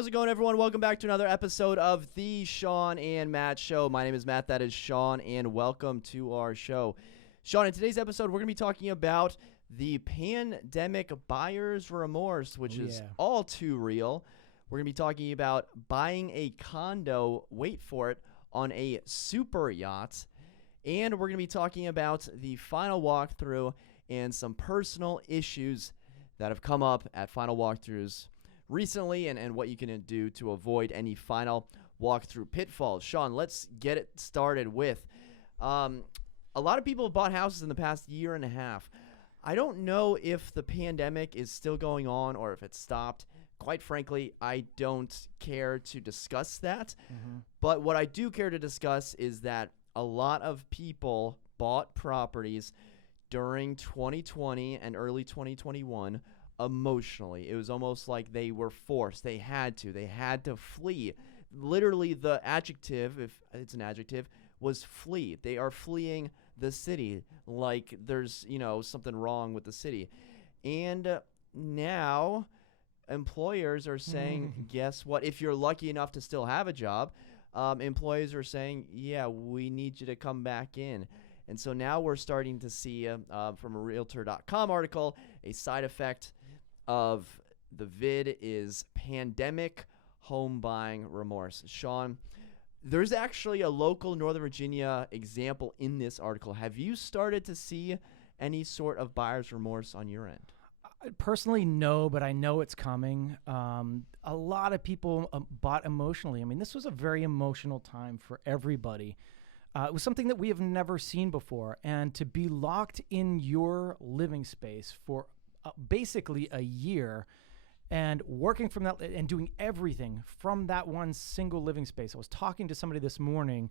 How's it going, everyone? Welcome back to another episode of the Shawn and Matt Show. My name is Matt, that is Shawn, and welcome to our show. Shawn, in today's episode, we're going to be talking about the pandemic buyer's remorse, which is all too real. We're going to be talking about buying a condo, wait for it, on a super yacht. And we're going to be talking about the final walkthrough and some personal issues that have come up at final walkthroughs recently and what you can do to avoid any final walkthrough pitfalls. Shawn, let's get it started with a lot of people have bought houses in the past year and a half. I don't know if the pandemic is still going on or if it's stopped. Quite frankly, I don't care to discuss that. But what I do care to discuss is that a lot of people bought properties during 2020 and early 2021 emotionally. It was almost like they were forced. They had to flee. Literally, the adjective, if it's an adjective, was flee. They are fleeing the city like there's, something wrong with the city. And now employers are saying, guess what? If you're lucky enough to still have a job, employers are saying, yeah, we need you to come back in. And so now we're starting to see from a Realtor.com article, a side effect of the vid is pandemic home buying remorse. Shawn, there's actually a local Northern Virginia example in this article. Have you started to see any sort of buyer's remorse on your end? Personally, no, but I know it's coming. A lot of people bought emotionally. I mean, this was a very emotional time for everybody. It was something that we have never seen before. And to be locked in your living space for basically a year and working from that and doing everything from that one single living space. I was talking to somebody this morning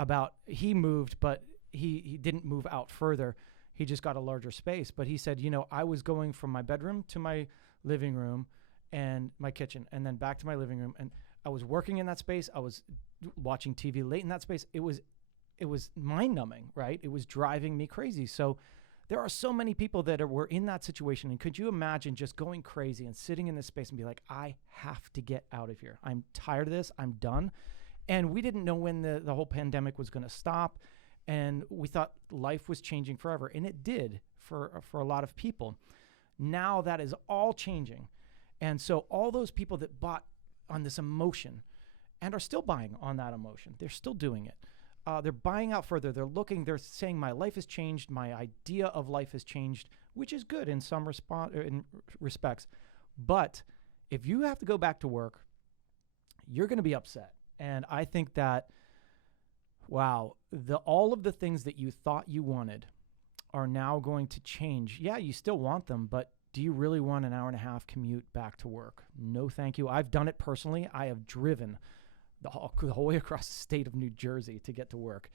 about he moved, but he didn't move out further. He just got a larger space. But he said, I was going from my bedroom to my living room and my kitchen and then back to my living room. And I was working in that space. I was watching TV late in that space. It was mind numbing, right? It was driving me crazy. So there are so many people that were in that situation. And could you imagine just going crazy and sitting in this space and be like, I have to get out of here. I'm tired of this. I'm done. And we didn't know when the whole pandemic was going to stop. And we thought life was changing forever. And it did for a lot of people. Now that is all changing. And so all those people that bought on this emotion and are still buying on that emotion, they're still doing it. They're buying out further. They're saying my life has changed. My idea of life has changed, which is good in some respects. But if you have to go back to work, you're going to be upset. And I think that, wow, all of the things that you thought you wanted are now going to change. Yeah, you still want them, but do you really want an hour and a half commute back to work? No, thank you. I've done it personally. I have driven the whole way across the state of New Jersey to get to work.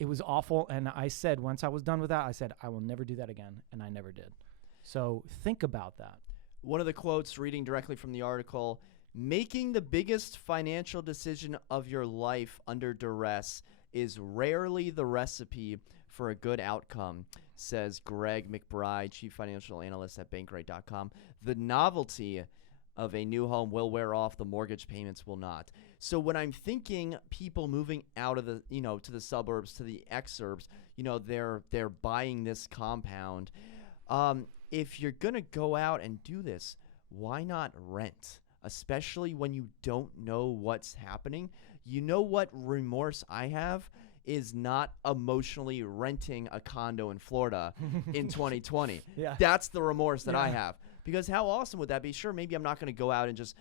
It was awful. And I said, once I was done with that, I said, I will never do that again. And I never did. So think about that. One of the quotes, reading directly from the article, making the biggest financial decision of your life under duress is rarely the recipe for a good outcome, says Greg McBride, Chief Financial Analyst at Bankrate.com. The novelty of a new home will wear off, the mortgage payments will not. So when I'm thinking people moving out of the, to the suburbs, to the exurbs, they're buying this compound. If you're going to go out and do this, why not rent? Especially when you don't know what's happening. You know what remorse I have is not emotionally renting a condo in Florida in 2020. Yeah. That's the remorse that I have. Because how awesome would that be? Sure, maybe I'm not going to go out and just,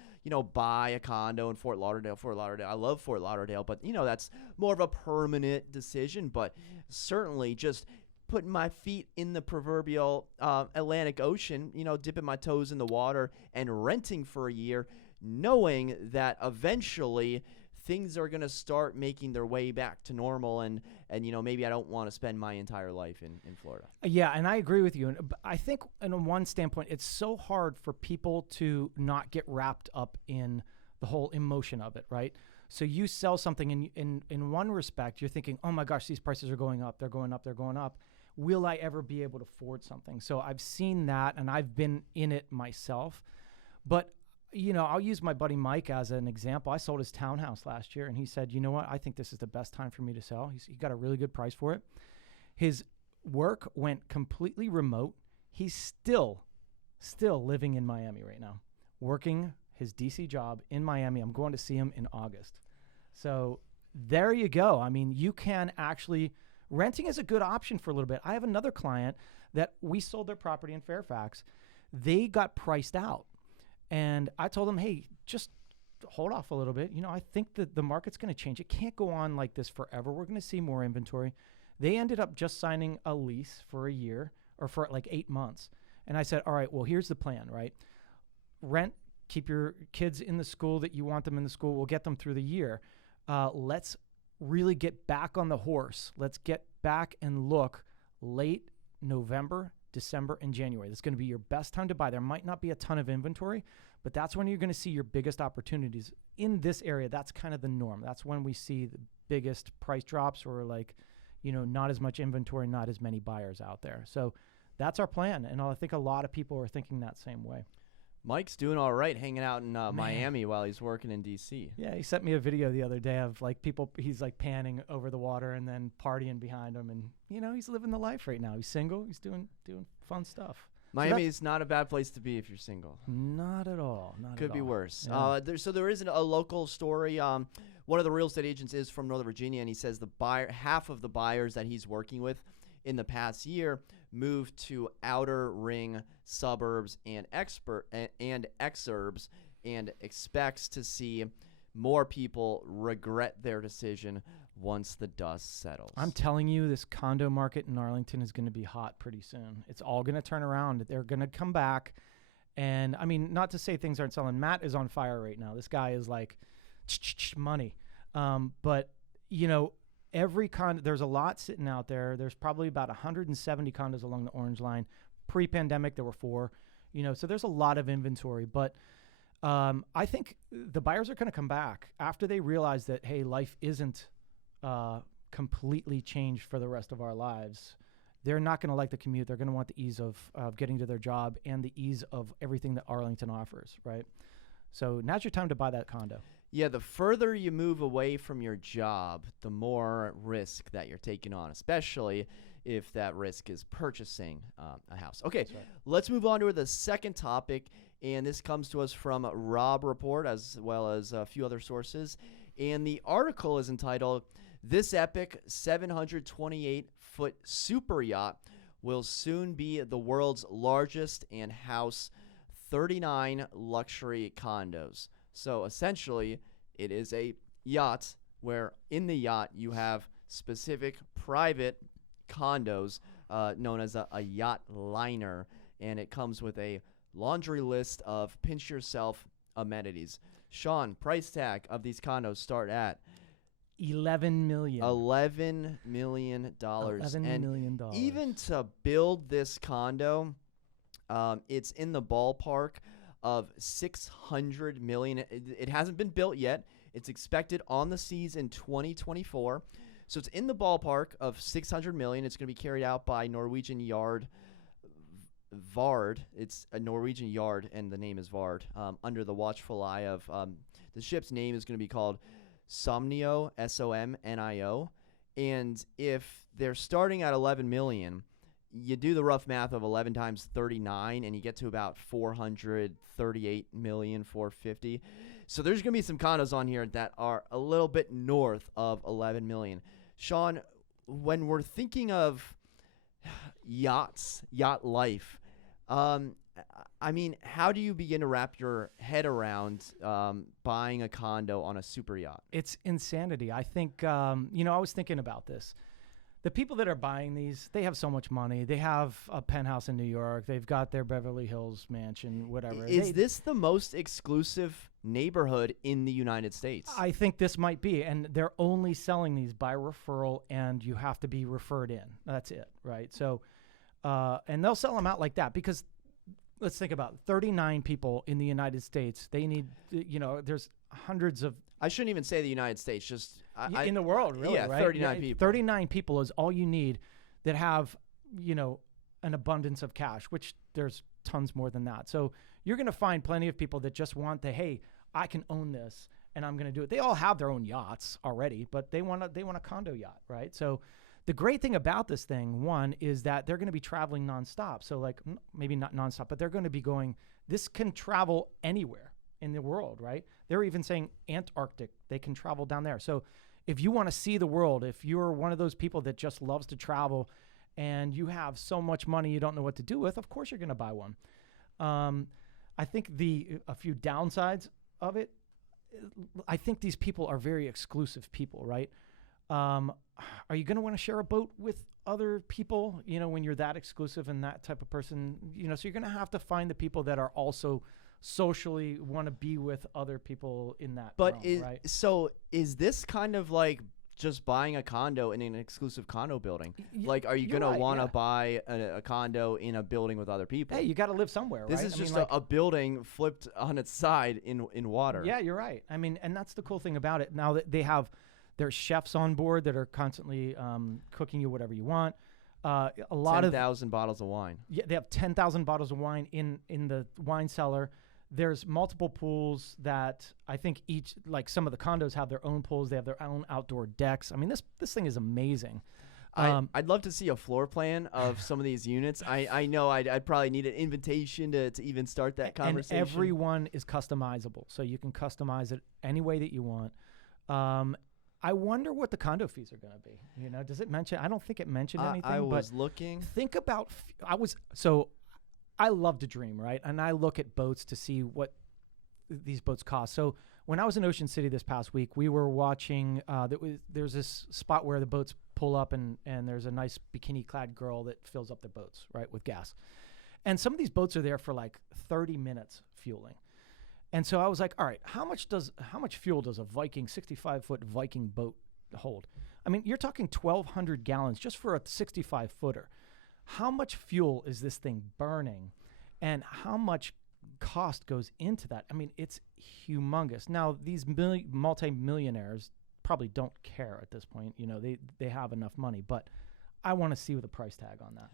buy a condo in Fort Lauderdale. I love Fort Lauderdale, but, that's more of a permanent decision. But certainly just putting my feet in the proverbial Atlantic Ocean, dipping my toes in the water and renting for a year, knowing that eventually things are going to start making their way back to normal and maybe I don't want to spend my entire life in Florida. Yeah, and I agree with you. And I think in one standpoint, it's so hard for people to not get wrapped up in the whole emotion of it, right? So you sell something and in one respect, you're thinking, oh my gosh, these prices are going up. They're going up. They're going up. Will I ever be able to afford something? So I've seen that and I've been in it myself. But I'll use my buddy Mike as an example. I sold his townhouse last year, and he said, you know what? I think this is the best time for me to sell. He got a really good price for it. His work went completely remote. He's still living in Miami right now, working his DC job in Miami. I'm going to see him in August. So there you go. I mean, you can actually, renting is a good option for a little bit. I have another client that we sold their property in Fairfax. They got priced out. And I told them, hey, just hold off a little bit. I think that the market's going to change. It can't go on like this forever. We're going to see more inventory. They ended up just signing a lease for a year or for like 8 months. And I said, all right, well, here's the plan, right? Rent, keep your kids in the school that you want them in the school. We'll get them through the year. Let's really get back on the horse. Let's get back and look late November, December, and January. That's going to be your best time to buy. There might not be a ton of inventory, but that's when you're going to see your biggest opportunities. In this area, that's kind of the norm. That's when we see the biggest price drops or not as much inventory, not as many buyers out there. So that's our plan. And I think a lot of people are thinking that same way. Mike's doing all right hanging out in Miami while he's working in D.C. Yeah, he sent me a video the other day of people, he's panning over the water and then partying behind him. And, he's living the life right now. He's single. He's doing fun stuff. Miami is not a bad place to be if you're single. Not at all. Could be worse. Yeah. There is a local story. One of the real estate agents is from Northern Virginia, and he says half of the buyers that he's working with in the past year moved to outer ring suburbs and exurbs, and expects to see more people regret their decision once the dust settles. I'm telling you, this condo market in Arlington is going to be hot pretty soon. It's all going to turn around. They're going to come back. And I mean, not to say things aren't selling. Matt is on fire right now. This guy is like money. But every condo, there's a lot sitting out there. There's probably about 170 condos along the orange line. Pre-pandemic, there were 4. So there's a lot of inventory. But I think the buyers are going to come back after they realize that, hey, life isn't completely changed for the rest of our lives. They're not going to like the commute. They're going to want the ease of getting to their job and the ease of everything that Arlington offers, right? So now's your time to buy that condo. Yeah, the further you move away from your job, the more risk that you're taking on, especially if that risk is purchasing a house. Okay, Right. Let's move on to the second topic, and this comes to us from Rob Report as well as a few other sources. And the article is entitled, "This Epic 728-foot super yacht will soon be the world's largest and house 39 luxury condos." So essentially, it is a yacht where in the yacht you have specific private condos known as a yacht liner, and it comes with a laundry list of pinch yourself amenities. Shawn, price tag of these condos start at $11 million. $11 million. $11 million. Even to build this condo, it's in the ballpark of $600 million. It hasn't been built yet. It's expected on the seas in 2024. So it's in the ballpark of $600 million. It's going to be carried out by Norwegian Yard Vard. It's a Norwegian yard, and the name is Vard, under the watchful eye of the ship's name is going to be called Somnio, Somnio. And if they're starting at $11 million, you do the rough math of 11 times 39, and you get to about $438 million, $450. So there's going to be some condos on here that are a little bit north of $11 million. Shawn, when we're thinking of yachts, yacht life, I mean, how do you begin to wrap your head around buying a condo on a super yacht? It's insanity. I think, I was thinking about this. The people that are buying these, they have so much money. They have a penthouse in New York. They've got their Beverly Hills mansion, whatever. Is this the most exclusive neighborhood in the United States? I think this might be. And they're only selling these by referral, and you have to be referred in. That's it, right? So, and they'll sell them out like that because let's think about 39 people in the United States. They need, there's hundreds of. I shouldn't even say the United States, just in the world, really, yeah, right? 39 people. 39 people is all you need that have, an abundance of cash, which there's tons more than that. So you're going to find plenty of people that just want hey, I can own this and I'm going to do it. They all have their own yachts already, but they want a condo yacht, right? So the great thing about this thing, one, is that they're going to be traveling nonstop. So like maybe not nonstop, but they're going to be going, this can travel anywhere in the world, right? They're even saying Antarctic, they can travel down there. So if you want to see the world, if you're one of those people that just loves to travel and you have so much money you don't know what to do with, of course you're going to buy one. I think a few downsides of it, I think these people are very exclusive people, right? Are you going to want to share a boat with other people, when you're that exclusive and that type of person, so you're going to have to find the people that are also socially want to be with other people in that realm, right? So is this kind of like just buying a condo in an exclusive condo building? Like, are you going to want to buy a condo in a building with other people? Hey, you got to live somewhere, this right? This is just a building flipped on its side in water. Yeah, you're right. I mean, and that's the cool thing about it. Now that they have their chefs on board that are constantly cooking you whatever you want. A lot 10,000 bottles of wine. Yeah, they have 10,000 bottles of wine in the wine cellar. There's multiple pools that I think like some of the condos have their own pools. They have their own outdoor decks. I mean, this thing is amazing. I'd love to see a floor plan of some of these units. I know I'd probably need an invitation to even start that conversation. And every one is customizable, so you can customize it any way that you want. I wonder what the condo fees are going to be. Does it mention? I don't think it mentioned anything. I was looking. Think about. I love to dream, right? And I look at boats to see what these boats cost. So when I was in Ocean City this past week, we were watching. There's this spot where the boats pull up, and there's a nice bikini-clad girl that fills up their boats, right, with gas. And some of these boats are there for like 30 minutes fueling. And so I was like, all right, how much fuel does a 65-foot Viking boat hold? I mean, you're talking 1,200 gallons just for a 65-footer. How much fuel is this thing burning, and how much cost goes into that? I mean, it's humongous. Now, these multi-millionaires probably don't care at this point. They have enough money, but I want to see the price tag on that.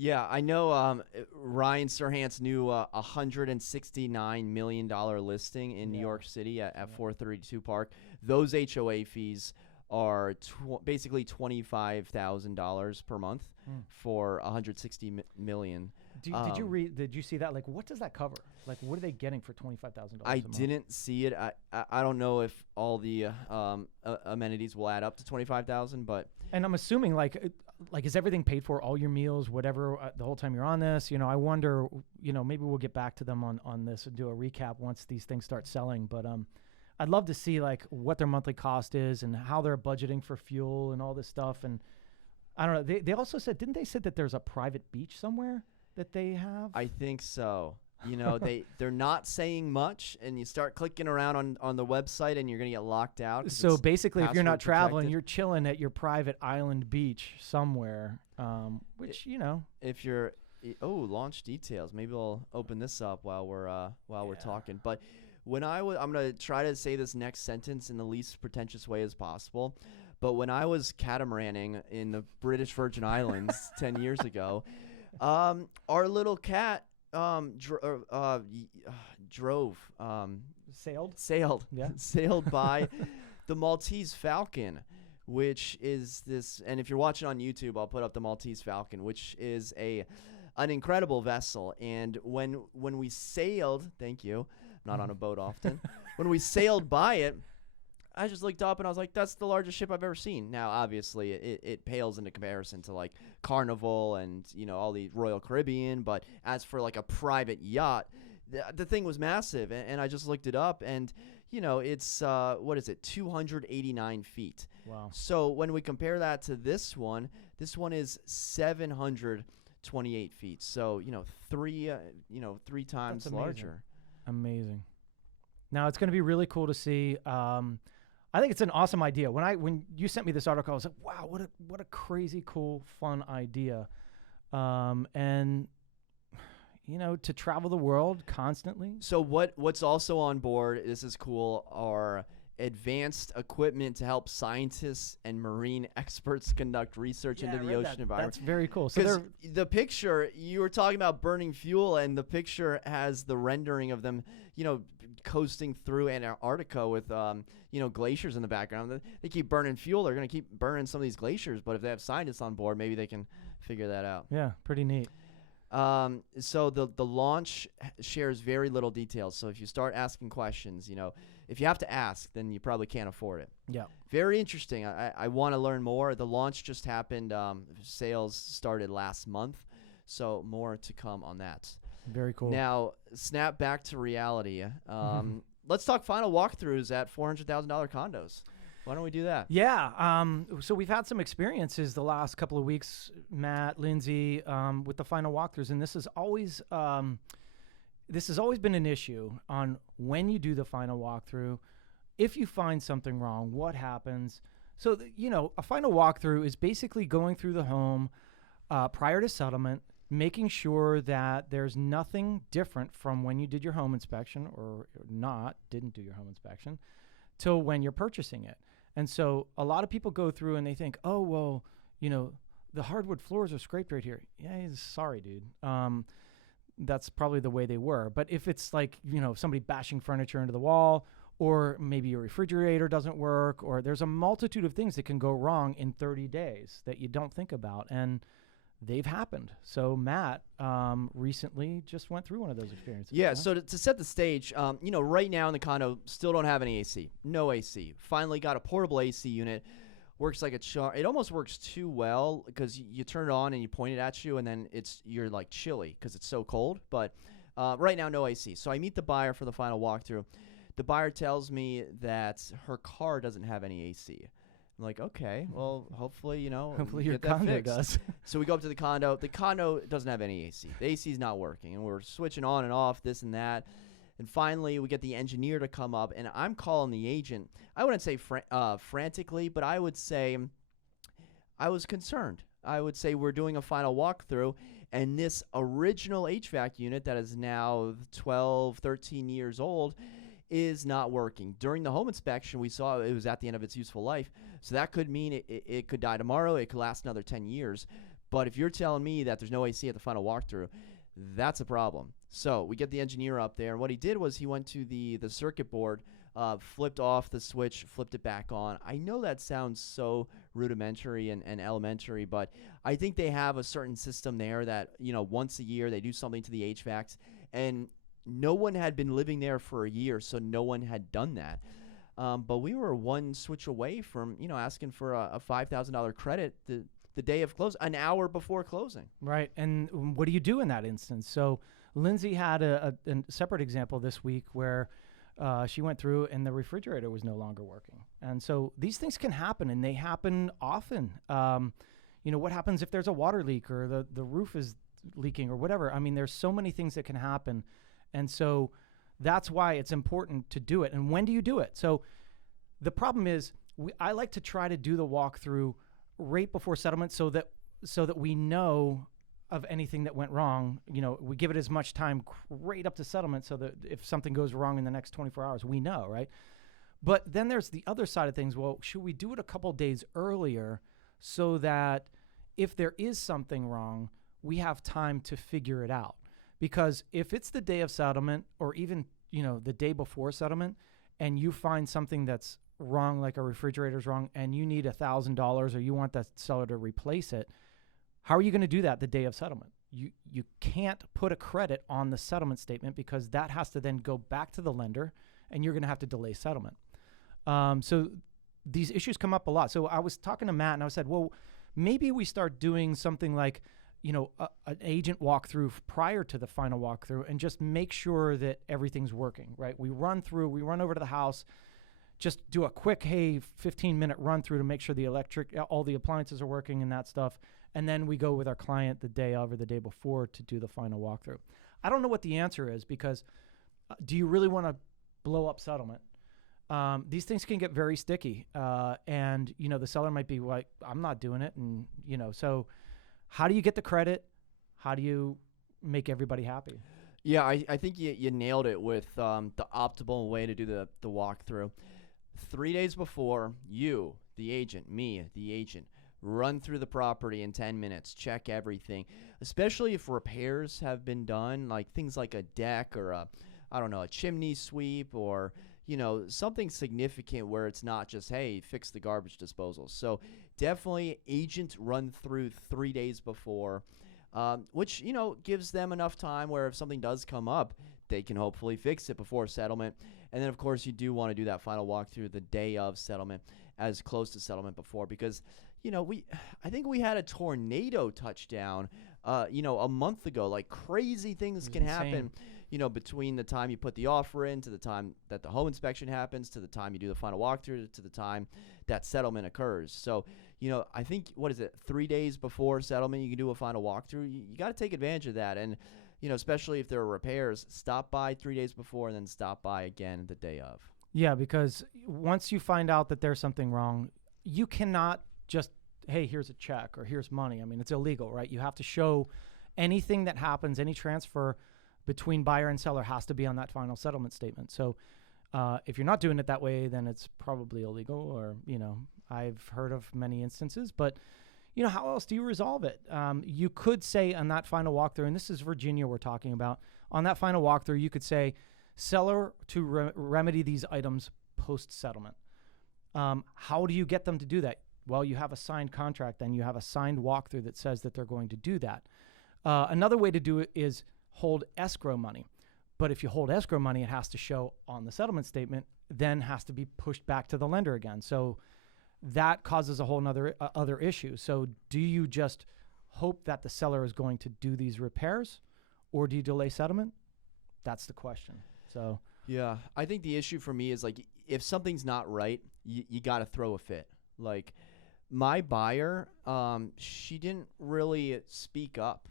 Yeah, I know Ryan Serhant's new $169 million listing in New York City at 432 Park. Those HOA fees are basically $25,000 per month for $160 million. Did you see that? Like, what does that cover? Like, what are they getting for $25,000? I didn't see it. I don't know if all the amenities will add up to $25,000, but and I'm assuming like is everything paid for? All your meals, whatever, the whole time you're on this? I wonder. Maybe we'll get back to them on this and do a recap once these things start selling. But I'd love to see like what their monthly cost is and how they're budgeting for fuel and all this stuff. And I don't know. They also said, didn't they say that there's a private beach somewhere that they have? I think so. They're not saying much, and you start clicking around on the website, and you're gonna get locked out. So basically, if you're not traveling, protected. you're chilling at your private island beach somewhere. Which if you're launch details. Maybe we'll open this up while we're talking. But I'm gonna try to say this next sentence in the least pretentious way as possible. But when I was catamaraning in the British Virgin Islands 10 years ago, our little cat sailed by the Maltese Falcon, which is this. And if you're watching on YouTube, I'll put up the Maltese Falcon, which is an incredible vessel. And when we sailed, thank you, I'm not on a boat often. When we sailed by it, I just looked up and I was like, that's the largest ship I've ever seen. Now, obviously, it pales into comparison to like Carnival and, all the Royal Caribbean. But as for like a private yacht, the thing was massive. And I just looked it up and, it's, 289 feet. Wow. So when we compare that to this one is 728 feet. So, three times larger. Amazing. Now, it's going to be really cool to see. I think it's an awesome idea. When you sent me this article, I was like, wow, what a crazy, cool, fun idea. And to travel the world constantly. So what's also on board, this is cool, are advanced equipment to help scientists and marine experts conduct research into the ocean environment. That's very cool. So Because the picture, you were talking about burning fuel, and the picture has the rendering of them, coasting through Antarctica with, glaciers in the background. They keep burning fuel. They're going to keep burning some of these glaciers, but if they have scientists on board, maybe they can figure that out. Yeah, pretty neat. So the launch shares very little details. So if you start asking questions, if you have to ask, then you probably can't afford it. Yeah. Very interesting. I want to learn more. The launch just happened. Sales started last month, so more to come on that. Very cool. Now, snap back to reality. Let's talk final walkthroughs at $400,000 condos. Why don't we do that? Yeah. So we've had some experiences the last couple of weeks, Matt, Lindsay, with the final walkthroughs, and this has always been an issue on when you do the final walkthrough. If you find something wrong, what happens? So, a final walkthrough is basically going through the home prior to settlement, making sure that there's nothing different from when you did your home inspection or didn't do your home inspection till when you're purchasing it. And so a lot of people go through and they think, oh, well, the hardwood floors are scraped right here. Yeah, sorry, dude. That's probably the way they were. But if it's like, somebody bashing furniture into the wall, or maybe your refrigerator doesn't work, or there's a multitude of things that can go wrong in 30 days that you don't think about. And they've happened. So Matt recently just went through one of those experiences. Yeah, so to set the stage, right now in the condo, still don't have any AC. No AC. Finally got a portable AC unit. Works like a charm. It almost works too well because you turn it on and you point it at you, and then you're like chilly because it's so cold. But right now, no AC. So I meet the buyer for the final walkthrough. The buyer tells me that her car doesn't have any AC. I'm like, okay, well, hopefully, hopefully you your get that condo fixed. does. So we go up to the condo. The condo doesn't have any AC. The AC is not working, and we're switching on and off, this and that. And finally, we get the engineer to come up, and I'm calling the agent. I wouldn't say frantically, but I would say I was concerned. I would say we're doing a final walkthrough, and this original HVAC unit that is now 12, 13 years old is not working. During the home inspection, we saw it was at the end of its useful life. So that could mean it could die tomorrow. It could last another 10 years. But if you're telling me that there's no AC at the final walkthrough, that's a problem. So we get the engineer up there. And what he did was he went to the circuit board, flipped off the switch, flipped it back on. I know that sounds so rudimentary and elementary, but I think they have a certain system there that, once a year they do something to the HVACs. And no one had been living there for a year, so no one had done that. But we were one switch away from, asking for a $5,000 credit the day of close, an hour before closing. Right. And what do you do in that instance? So Lindsay had a separate example this week where she went through and the refrigerator was no longer working. And so these things can happen, and they happen often. What happens if there's a water leak or the roof is leaking or whatever? I mean, there's so many things that can happen. And so that's why it's important to do it. And when do you do it? So the problem is I like to try to do the walkthrough right before settlement so that we know of anything that went wrong. We give it as much time right up to settlement so that if something goes wrong in the next 24 hours, we know, right? But then there's the other side of things. Well, should we do it a couple days earlier so that if there is something wrong, we have time to figure it out? Because if it's the day of settlement or even, the day before settlement, and you find something that's wrong, like a refrigerator's wrong, and you need $1,000 or you want the seller to replace it, how are you going to do that the day of settlement? You can't put a credit on the settlement statement because that has to then go back to the lender, and you're going to have to delay settlement. So these issues come up a lot. So I was talking to Matt, and I said, well, maybe we start doing something like, an agent walkthrough prior to the final walkthrough and just make sure that everything's working, right? We run over to the house, just do a quick, 15-minute run through to make sure all the appliances are working and that stuff. And then we go with our client the day of or the day before to do the final walkthrough. I don't know what the answer is because do you really want to blow up settlement? These things can get very sticky. And, the seller might be like, I'm not doing it. And, so how do you get the credit? How do you make everybody happy? Yeah, I think you nailed it with the optimal way to do the walkthrough. 3 days before, you, the agent, me, the agent, run through the property in 10 minutes, check everything, especially if repairs have been done, like things like a deck or a chimney sweep or, something significant where it's not just, hey, fix the garbage disposal. So definitely agent run through 3 days before, which, gives them enough time where if something does come up, they can hopefully fix it before settlement. And then, of course, you do want to do that final walkthrough the day of settlement, as close to settlement before, because, I think we had a tornado touchdown, a month ago. Like, crazy things can happen, between the time you put the offer in to the time that the home inspection happens to the time you do the final walkthrough to the time that settlement occurs. So, I think, 3 days before settlement, you can do a final walkthrough. You got to take advantage of that. And, especially if there are repairs, stop by 3 days before and then stop by again the day of. Yeah, because once you find out that there's something wrong, you cannot just, hey, here's a check or here's money. I mean, it's illegal, right? You have to show anything that happens, any transfer between buyer and seller has to be on that final settlement statement. So if you're not doing it that way, then it's probably illegal or, I've heard of many instances, but how else do you resolve it? You could say on that final walkthrough, and this is Virginia we're talking about, on that final walkthrough, you could say, seller to remedy these items post-settlement. How do you get them to do that? Well, you have a signed contract, then you have a signed walkthrough that says that they're going to do that. Another way to do it is hold escrow money. But if you hold escrow money, it has to show on the settlement statement, then has to be pushed back to the lender again. So that causes a whole nother other issue. So do you just hope that the seller is going to do these repairs, or do you delay settlement? That's the question. So yeah, I think the issue for me is, like, if something's not right, you got to throw a fit. Like, my buyer, she didn't really speak up.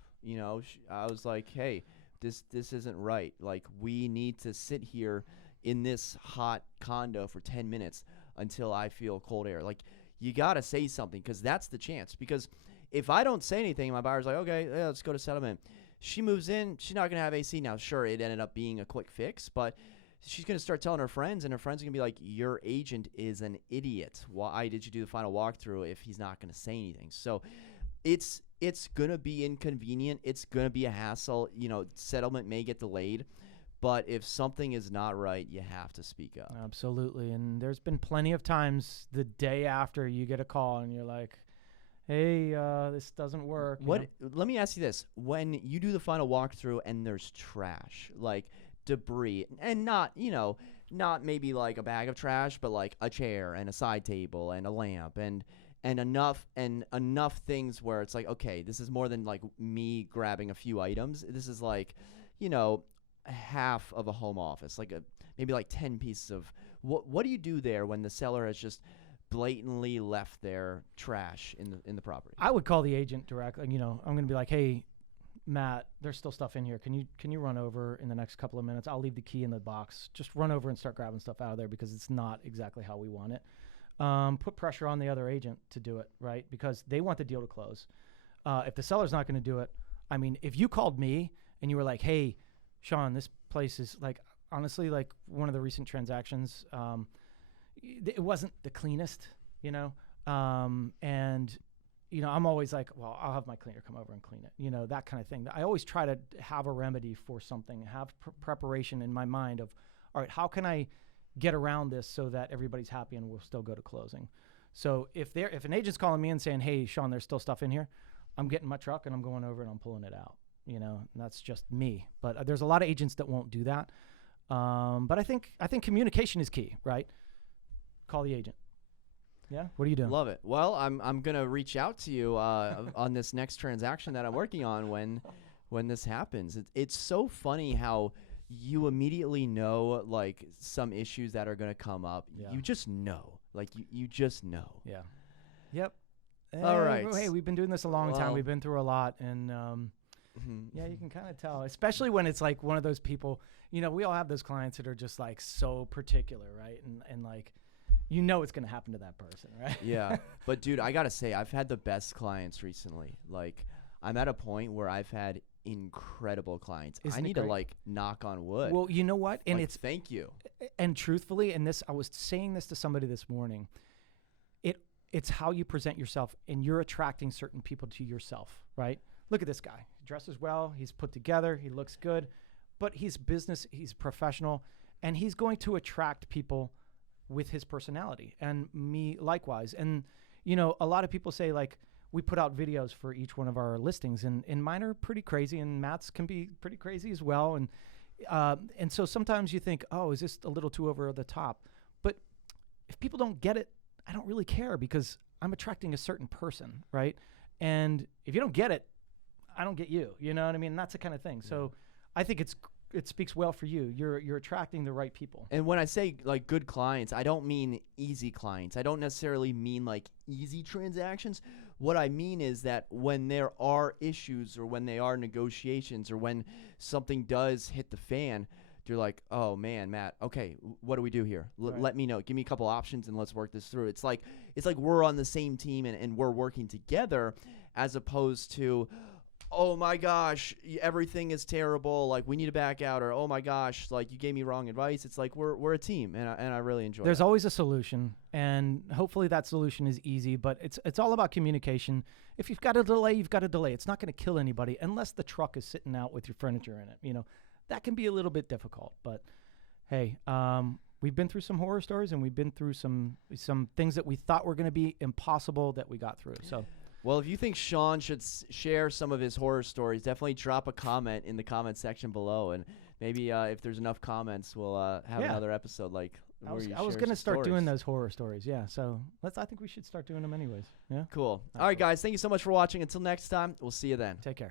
I was like, hey, this isn't right. Like, we need to sit here in this hot condo for 10 minutes until I feel cold air. Like, you got to say something, because that's the chance. Because if I don't say anything, my buyer's like, okay, yeah, let's go to settlement. She moves in, she's not going to have AC. Now, sure, it ended up being a quick fix, but she's going to start telling her friends, and her friends are going to be like, your agent is an idiot. Why did you do the final walkthrough if he's not going to say anything? So it's going to be inconvenient. It's going to be a hassle. Settlement may get delayed. But if something is not right, you have to speak up. Absolutely. And there's been plenty of times the day after you get a call and you're like, hey, this doesn't work. Let me ask you this. When you do the final walkthrough and there's trash, like debris, and not maybe like a bag of trash, but like a chair and a side table and a lamp and enough things where it's like, okay, this is more than like me grabbing a few items. This is like, half of a home office, like maybe like 10 pieces of what do you do there when the seller has just blatantly left their trash in the property? I would call the agent directly. I'm going to be like, hey, Matt, there's still stuff in here. Can you run over in the next couple of minutes? I'll leave the key in the box. Just run over and start grabbing stuff out of there, because it's not exactly how we want it. Put pressure on the other agent to do it, right? Because they want the deal to close. If the seller's not going to do it, I mean, if you called me and you were like, hey, Shawn, this place is like, honestly, like one of the recent transactions, it wasn't the cleanest, and, I'm always like, well, I'll have my cleaner come over and clean it, that kind of thing. I always try to have a remedy for something, have preparation in my mind of, all right, how can I get around this so that everybody's happy and we'll still go to closing? So if an agent's calling me and saying, hey, Shawn, there's still stuff in here, I'm getting my truck and I'm going over and I'm pulling it out. And that's just me. But there's a lot of agents that won't do that. But I think communication is key, right? Call the agent. Yeah. What are you doing? Love it. Well, I'm gonna reach out to you on this next transaction that I'm working on when this happens. It's so funny how you immediately know like some issues that are gonna come up. Yeah. You just know. Like you just know. Yeah. Yep. All right. Hey, we've been doing this a long time. We've been through a lot, and yeah, you can kind of tell, especially when it's like one of those people, we all have those clients that are just like so particular, right? And like, it's going to happen to that person, right? Yeah. But dude, I got to say, I've had the best clients recently. Like, I'm at a point where I've had incredible clients. I need to like knock on wood. Well, you know what? And thank you. And truthfully, and this, I was saying this to somebody this morning, it's how you present yourself, and you're attracting certain people to yourself, right? Look at this guy. He dresses well. He's put together. He looks good, but he's he's professional, and he's going to attract people with his personality, and me likewise. And, you know, a lot of people say, like, we put out videos for each one of our listings, and mine are pretty crazy, and Matt's can be pretty crazy as well. And so sometimes you think, oh, is this a little too over the top? But if people don't get it, I don't really care, because I'm attracting a certain person, right? And if you don't get it, I don't get you. You know what I mean? That's the kind of thing. Yeah. So I think it speaks well for you. You're attracting the right people. And when I say like good clients, I don't mean easy clients. I don't necessarily mean like easy transactions. What I mean is that when there are issues, or when there are negotiations, or when something does hit the fan, you're like, oh man, Matt, okay, what do we do here? Right. Let me know. Give me a couple options and let's work this through. It's like we're on the same team and we're working together, as opposed to, oh my gosh, everything is terrible, like we need to back out, or oh my gosh, like you gave me wrong advice. It's like we're a team, and I really enjoy There's that. always a solution, and hopefully that solution is easy, but it's all about communication. If you've got a delay, you've got a delay. It's not going to kill anybody unless the truck is sitting out with your furniture in it. You know, that can be a little bit difficult, but hey, we've been through some horror stories, and we've been through some things that we thought were going to be impossible that we got through. So, well, if you think Shawn should share some of his horror stories, definitely drop a comment in the comment section below, and maybe if there's enough comments, we'll have another episode like. I was going to start doing those horror stories, yeah. So I think we should start doing them anyways. Yeah. Cool. All right, guys. Thank you so much for watching. Until next time, we'll see you then. Take care.